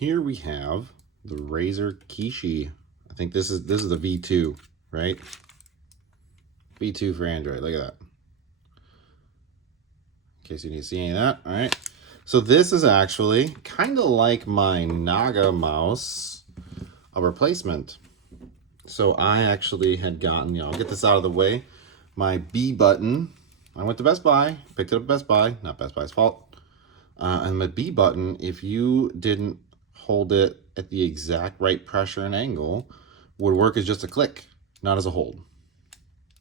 here we have the Razer Kishi. I think this is the V2, right? V2 for Android. Look at that. In case you need to see any of that. All right. So this is actually kind of like my Naga mouse, a replacement. So I actually had gotten, I'll get this out of the way. My B button, I went to Best Buy, picked it up at Best Buy, not Best Buy's fault. And my B button, if you didn't hold it at the exact right pressure and angle, would work as just a click, not as a hold.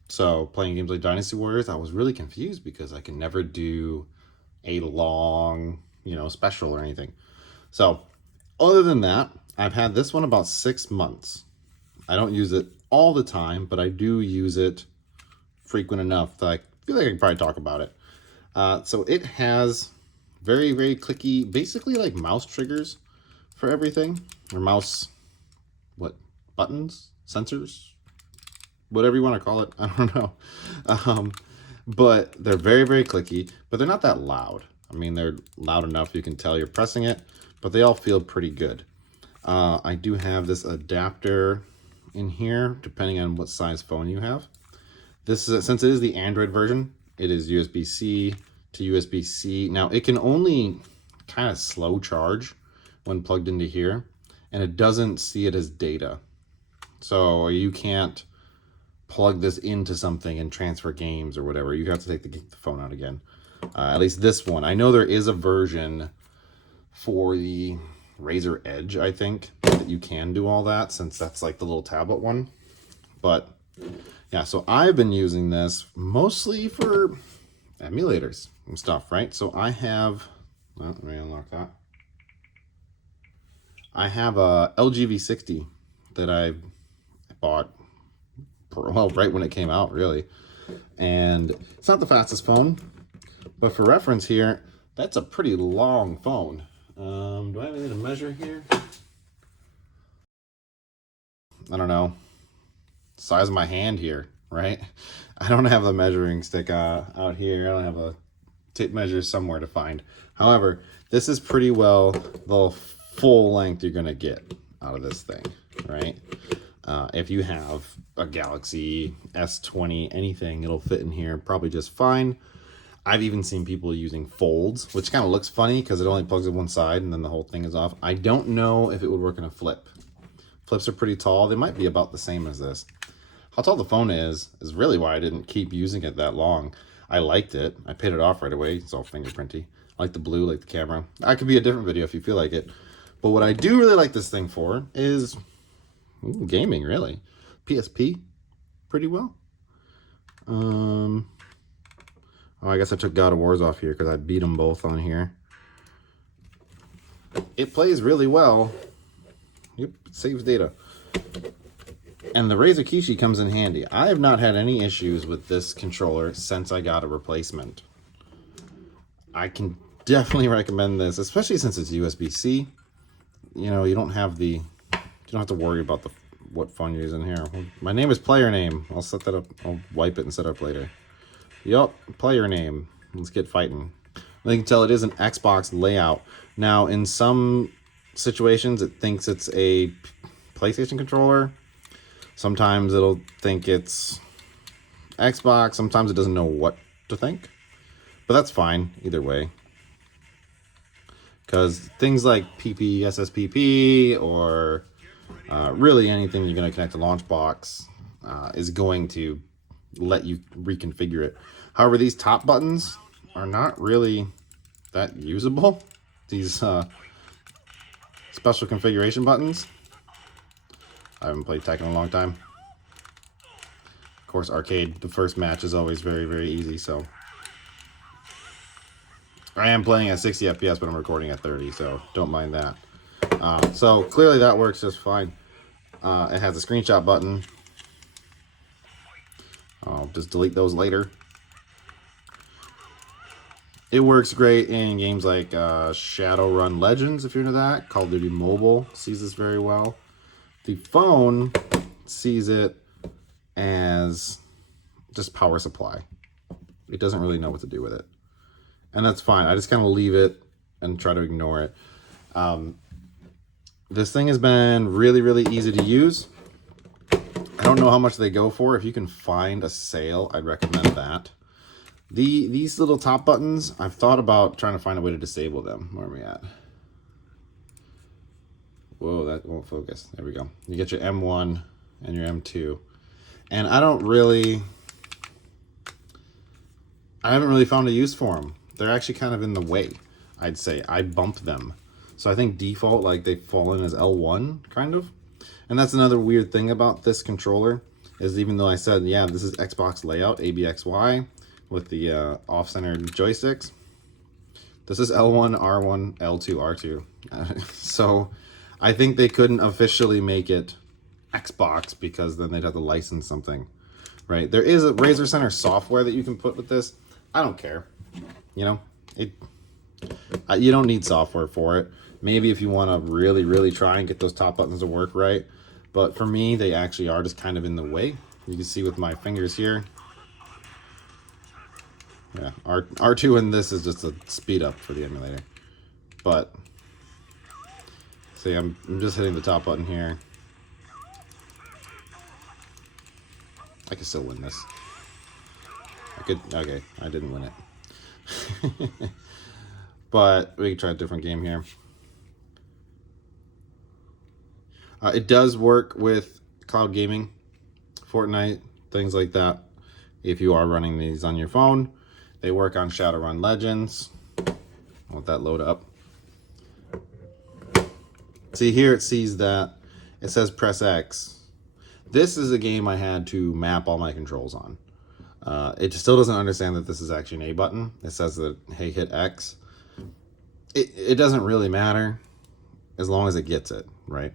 So playing games like Dynasty Warriors, I was really confused because I can never do a long, special or anything. So other than that, I've had this one about 6 months. I don't use it all the time, but I do use it frequent enough that I feel like I can probably talk about it. So it has very, very clicky, basically like mouse triggers for everything, or mouse, buttons, sensors, whatever you want to call it. I don't know. But they're very, very clicky, but they're not that loud. I mean, they're loud enough you can tell you're pressing it, but they all feel pretty good. I do have this adapter in here, depending on what size phone you have. This is, since it is the Android version, it is USB-C to USB-C. Now, it can only kind of slow charge when plugged into here, and it doesn't see it as data. So you can't plug this into something and transfer games or whatever. You have to take the phone out again. At least this one. I know there is a version for the Razer Edge, I think, that you can do all that, since that's like the little tablet one. But yeah, so I've been using this mostly for emulators and stuff, right? So I have, let me unlock that. I have a LG V60 that I bought, well, right when it came out, really. And it's not the fastest phone, but for reference here, that's a pretty long phone. Do I have anything to measure here? I don't know. Size of my hand here, right? I don't have the measuring stick out here. I don't have a tape measure somewhere to find. However, this is pretty well the full length you're gonna get out of this thing, right? If you have a Galaxy S20, anything, it'll fit in here probably just fine. I've even seen people using folds, which kind of looks funny because it only plugs in one side and then the whole thing is off. I don't know if it would work in a flip. Flips are pretty tall. They might be about the same as this. How tall the phone is really why I didn't keep using it that long. I liked it. I paid it off right away. It's all fingerprinty. I like the blue, like the camera. That could be a different video if you feel like it. But what I do really like this thing for is gaming, really. PSP, pretty well. Oh, I guess I took God of Wars off here because I beat them both on here. It plays really well. Yep, it saves data. And the Razer Kishi comes in handy. I have not had any issues with this controller since I got a replacement. I can definitely recommend this, especially since it's USB-C. You don't have to worry about what phone you're using here. My name is player name. I'll set that up. I'll wipe it and set it up later. Yup, player name. Let's get fighting. You can tell it is an Xbox layout. Now, in some situations, it thinks it's a PlayStation controller. Sometimes it'll think it's Xbox. Sometimes it doesn't know what to think. But that's fine, either way. Because things like PP, SSPP, or really anything you're going to connect to Launchbox is going to let you reconfigure it. However, these top buttons are not really that usable. These special configuration buttons. I haven't played Tekken in a long time. Of course, arcade, the first match is always very, very easy, so. I am playing at 60 FPS, but I'm recording at 30, so don't mind that. So clearly that works just fine. It has a screenshot button. I'll just delete those later. It works great in games like Shadowrun Legends, if you're into that. Call of Duty Mobile sees this very well. The phone sees it as just power supply. It doesn't really know what to do with it. And that's fine. I just kind of leave it and try to ignore it. This thing has been really, really easy to use. I don't know how much they go for. If you can find a sale, I'd recommend that. These little top buttons, I've thought about trying to find a way to disable them. Where are we at? Whoa, that won't focus. There we go. You get your M1 and your M2. And I haven't really found a use for them. They're actually kind of in the way, I'd say. I bump them. So I think default, like, they fall in as L1, kind of. And that's another weird thing about this controller, is even though I said, yeah, this is Xbox layout, ABXY, with the off-center joysticks, this is L1, R1, L2, R2. So I think they couldn't officially make it Xbox because then they'd have to license something, right? There is a Razer Center software that you can put with this. I don't care. You know, you don't need software for it. Maybe if you want to really, really try and get those top buttons to work right. But for me, they actually are just kind of in the way. You can see with my fingers here. Yeah, R2 in this is just a speed up for the emulator. But, see, I'm just hitting the top button here. I can still win this. Okay, I didn't win it. But we can try a different game here. It does work with cloud gaming, Fortnite, things like that. If you are running these on your phone, they work on Shadowrun Legends. I'll let that load up. See here, it sees that it says press X. This is a game I had to map all my controls on. It still doesn't understand that this is actually an A button. It says that, hey, hit X. It doesn't really matter as long as it gets it, right?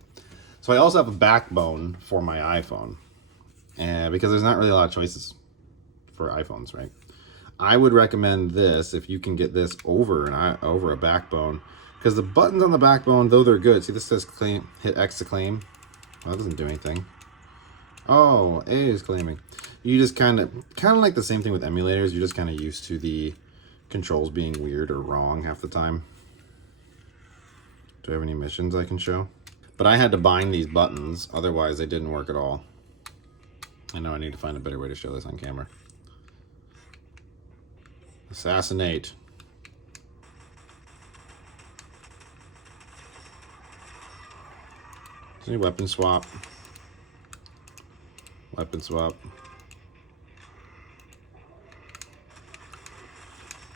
So I also have a backbone for my iPhone, and because there's not really a lot of choices for iPhones, right? I would recommend this if you can get this over a backbone, because the buttons on the backbone, though they're good. See, this says claim, hit X to claim. Well, that doesn't do anything. Oh, A is claiming. You just kind of like the same thing with emulators. You're just kind of used to the controls being weird or wrong half the time. Do I have any missions I can show? But I had to bind these buttons, otherwise they didn't work at all. I know I need to find a better way to show this on camera. Assassinate. See, weapon swap. Weapon swap.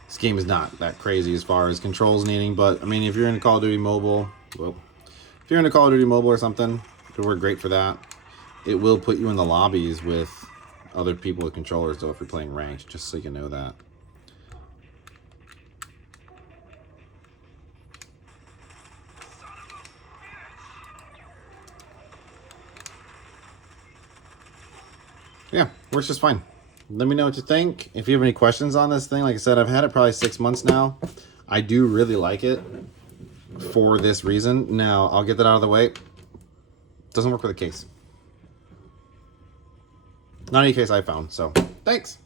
This game is not that crazy as far as controls needing, but I mean, if you're in a Call of Duty Mobile, well, if you're in a Call of Duty Mobile or something, it'll work great for that. It will put you in the lobbies with other people with controllers, though, if you're playing ranked, just so you can know that. Yeah, works just fine. Let me know what you think. If you have any questions on this thing, like I said, I've had it probably 6 months now. I do really like it for this reason. Now, I'll get that out of the way. Doesn't work with a case. Not any case I found, so thanks.